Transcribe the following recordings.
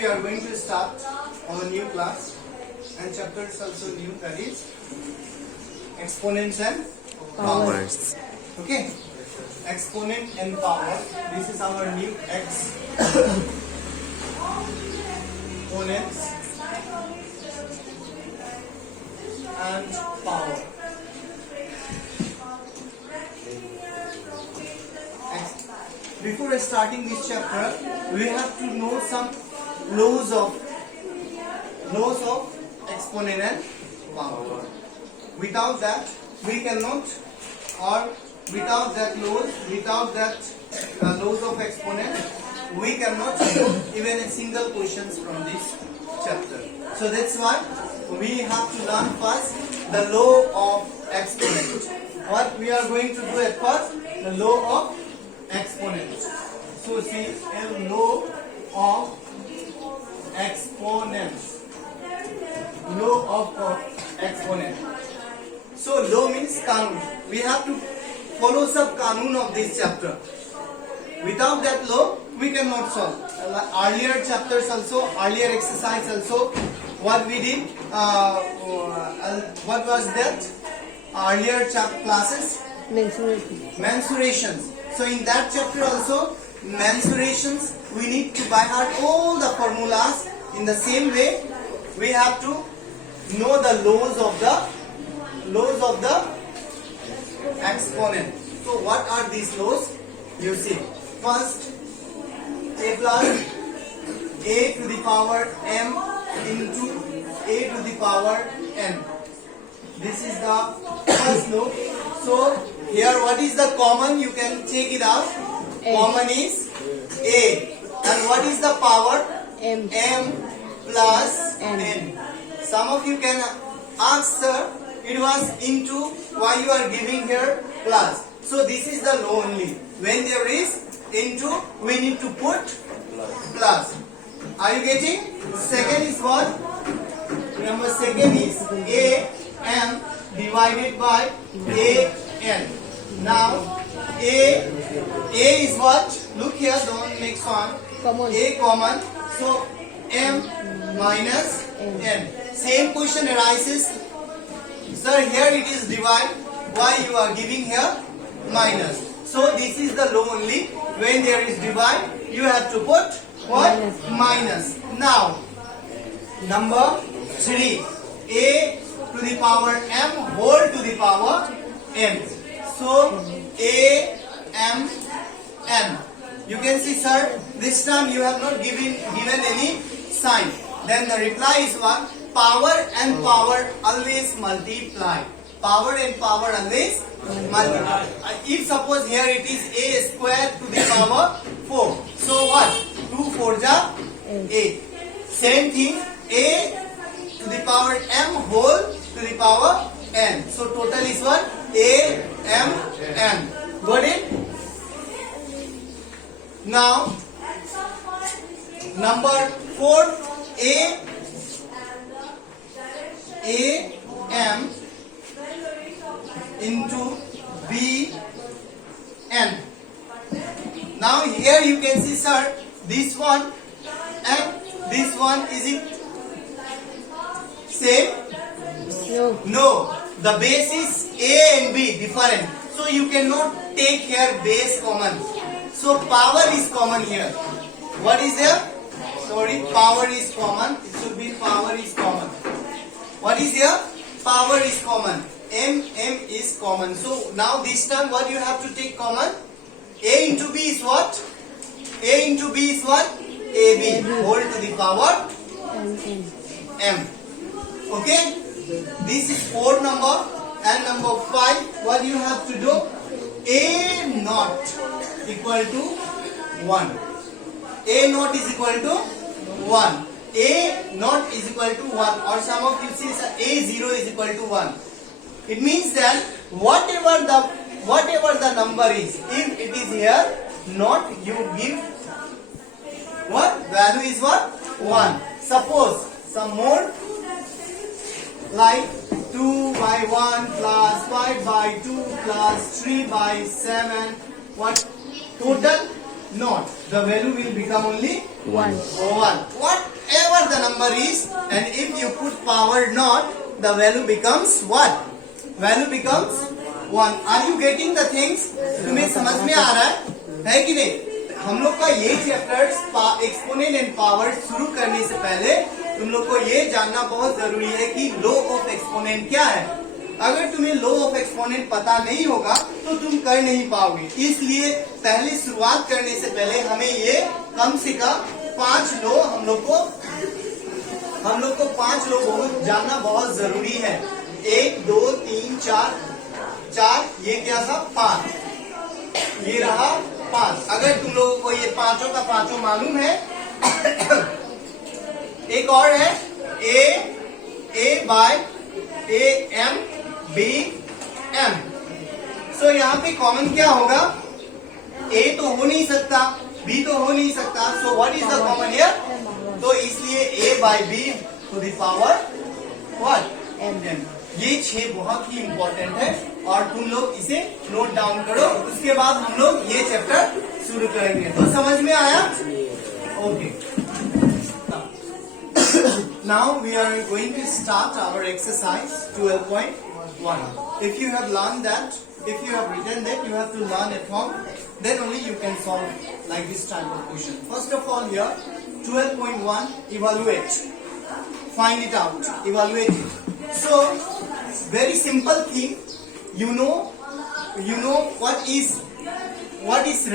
we are going to start our new class, and chapter is also new, that is exponents and powers. Okay, exponent and power. This is our new exponents and power. Before starting this chapter, we have to know some laws of exponent and power. Without that, we cannot, or without that laws of exponent, we cannot do even a single questions from this chapter. So that's why we have to learn first the law of exponent. What we are going to do at first, the law of exponents. So see, a law of exponents. Law of exponent. So law means kanun. We have to follow some kanun of this chapter. Without that law, we cannot solve. Earlier chapters also, earlier exercise also, what we did, what was that? Earlier classes? Mensurations. So in that chapter also, mensurations, we need to by heart all the formulas. In the same way, we have to know the laws of the exponent. So what are these laws? You see, first, a plus a to the power m into a to the power n. This is the first law. So here, what is the common? You can take it out. Common is a. And what is the power? M. M plus n. Some of you can ask, sir, it was into, why you are giving here plus? So this is the law only. When there is into, we need to put plus. Are you getting? Second is what? Remember, second is a m divided by a n. Now a is what? Look here, don't make sound. Common. A common. So m minus n. Same question arises. Sir, here it is divide. Why you are giving here minus? So this is the law only. When there is divide, you have to put what? Minus. Now number 3. A to the power m whole to the power n. So a m n. You can see, sir, this time you have not given any sign. Then the reply is what? Power and power always multiply. Power and power always multiply. If suppose here it is a square to the power 4. So what? 2 4 ja 8. Same thing, a to the power m whole to the power n. So total is what? A m n. Got it? Now number 4, a m into b n. Now here you can see, sir, this one and this one, is it same? No, the base is a and b different. So you cannot take here base common. So power is common here. What is there? Sorry, power is common. It should be power is common. What is here? Power is common. M is common. So now this time what you have to take common? A into b is what? A into b is what? AB whole to the power m. Okay? This is 4 number. And number 5, what you have to do? A naught equal to 1. A naught is equal to 1. A naught is equal to 1. Or some of you say A0 is equal to 1. It means that whatever the number is, if it is here not, you give what? Value is what? 1. Suppose some more, like 2 by 1 plus 5 by 2 plus 3 by 7. What? Total? Not. The value will become only 1. 1. What? the number is, and if you put power not, the value becomes what? Value becomes 1. Are you getting the things? तुम्हें समझ में आ रहा है कि नहीं? हम लोग का ये चैप्टर्स एक्सपोनेंट एंड पावर शुरू करने से पहले तुम लोग को ये जानना बहुत जरूरी है कि लॉ ऑफ एक्सपोनेंट क्या है. अगर तुम्हें लॉ ऑफ एक्सपोनेंट पता नहीं होगा तो तुम कर नहीं पाओगे. इसलिए पहले शुरुआत करने से पहले हमें ये कम से कम 5 लॉ हम लोग को 5 लॉ बहुत जानना बहुत जरूरी है. 1 2 3 4, ये क्या था 5, ये रहा 5. अगर तुम लोगों को ये पांचों का पांचों मालूम है. एक और है A by AM B M. सो यहाँ पे कॉमन क्या होगा? A तो हो नहीं सकता, B तो हो नहीं सकता. So what is the common here? तो इसलिए A by B to the power what? M. ये 6 बहुत ही इंपॉर्टेंट है और तुम लोग इसे नोट डाउन करो. उसके बाद हम लोग ये चैप्टर शुरू करेंगे. तो समझ में आया? Okay. Now we are going to start our exercise 12.1. If you have learn that, if you have written that, you have to learn at home, then only you can solve like this type of question. First of all, here 12.1, evaluate, find it out, evaluate it. So very simple thing, you know what is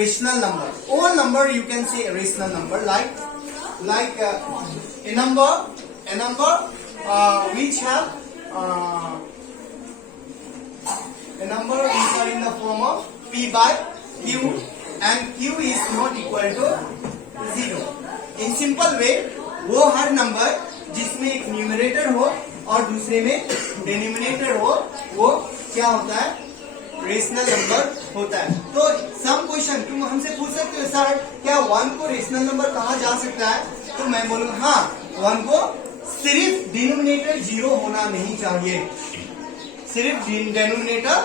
rational number. All number you can say a rational number, like a number which have a number which are in the form of P by Q, and Q is not equal to 0. In simple way, वो हर number जिसमें एक numerator हो और दूसरे में denominator हो, वो क्या होता है? रेशनल नंबर होता है. तो सम क्वेश्चन तुम हमसे पूछ सकते हो, सर क्या 1 को रेशनल नंबर कहा जा सकता है? तो मैं बोलूंगा हाँ, 1 को सिर्फ डिनोमिनेटर 0 होना नहीं चाहिए, सिर्फ डिनोमिनेटर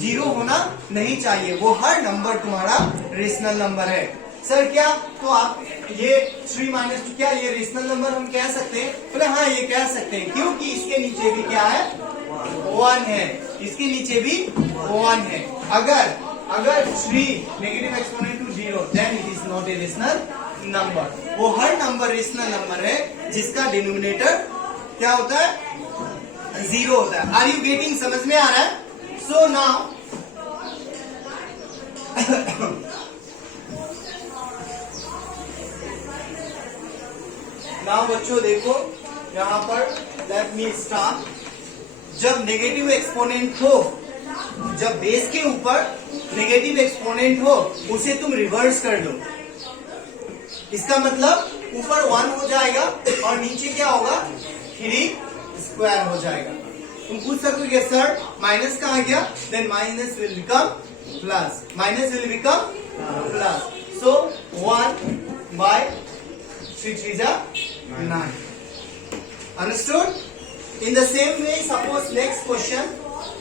0 होना नहीं चाहिए, वो हर नंबर तुम्हारा रेशनल नंबर है. सर क्या? तो आप ये 3 - 2 क्या ये रेशनल नंबर हम कह सकते हैं? बोले हाँ, ये कह सकते हैं, क्योंकि इसके नीचे भी क्या है? 1 है, इसके नीचे भी 1 है. अगर 3 negative exponent to 0, then it is not a rational number. वो हर नंबर रेशनल नंबर है जिसका डिनोमिनेटर क्या होता है? 0 होता है. Are you getting? समझ में आ रहा है? सो नाउ बच्चों देखो यहाँ पर, लेट मी स्टार्ट. जब नेगेटिव एक्सपोनेंट हो, जब बेस के ऊपर नेगेटिव एक्सपोनेंट हो, उसे तुम रिवर्स कर दो. इसका मतलब ऊपर 1 हो जाएगा और नीचे क्या होगा? 3 स्क्वायर हो जाएगा. तुम पूछ सकते हो सर माइनस कहाँ गया? Then minus will become plus, minus will become plus. So 1 by 3 3 is 9. Understood? In the same way, suppose next question,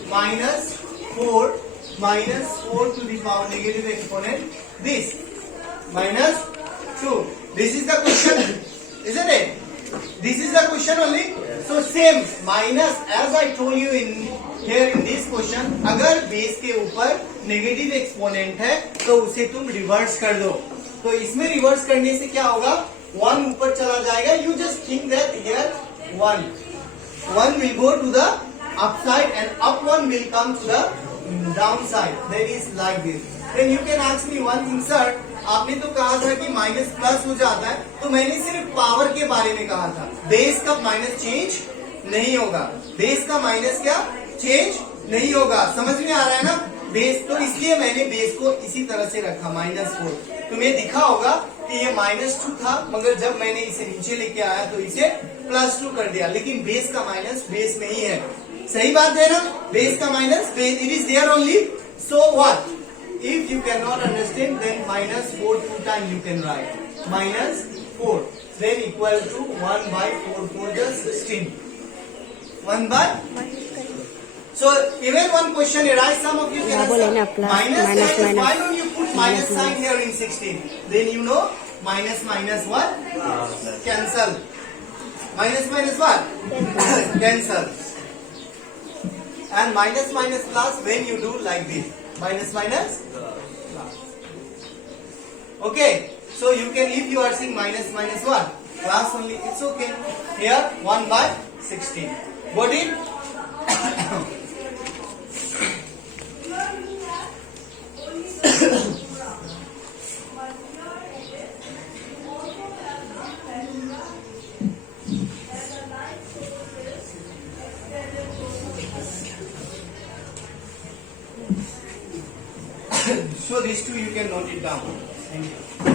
-4 to the power negative exponent, this -2. This is the question, isn't it? This is the question only. So same minus, as I told you here in this question, अगर base के ऊपर negative exponent है तो उसे तुम reverse कर दो. तो इसमें रिवर्स करने से क्या होगा? 1 ऊपर चला जाएगा. You just think that here 1 will go to the upside and up 1 will come to the downside. That is like this. Then you can ask me one thing, sir, आपने तो कहा था कि माइनस प्लस हो जाता है, तो मैंने सिर्फ पावर के बारे में कहा था. बेस का माइनस चेंज नहीं होगा, बेस का माइनस क्या चेंज नहीं होगा. समझ में आ रहा है ना? बेस, तो इसलिए मैंने बेस को इसी तरह से रखा -4. तुम्हें दिखा होगा कि ये -2 था, मगर जब मैंने इसे नीचे लेके आया तो इसे +2 कर दिया. लेकिन बेस का माइनस बेस में ही है. सही बात है ना? बेस का minus base, it is there only. So what? If you cannot understand, then -4 2 times you can write. -4 then equal to 1 by 4 4 just 16. 1 by. So even one question arise, some of you can answer minus. Why don't you put minus sign here in 16? Then you know minus what? Cancel. Minus minus what? Cancel. And minus minus plus when you do like this. Minus minus plus. Okay. So you can, if you are seeing minus minus what? Plus only, it's okay. Here 1 by 16. Got it? So these two you can note it down. Thank you.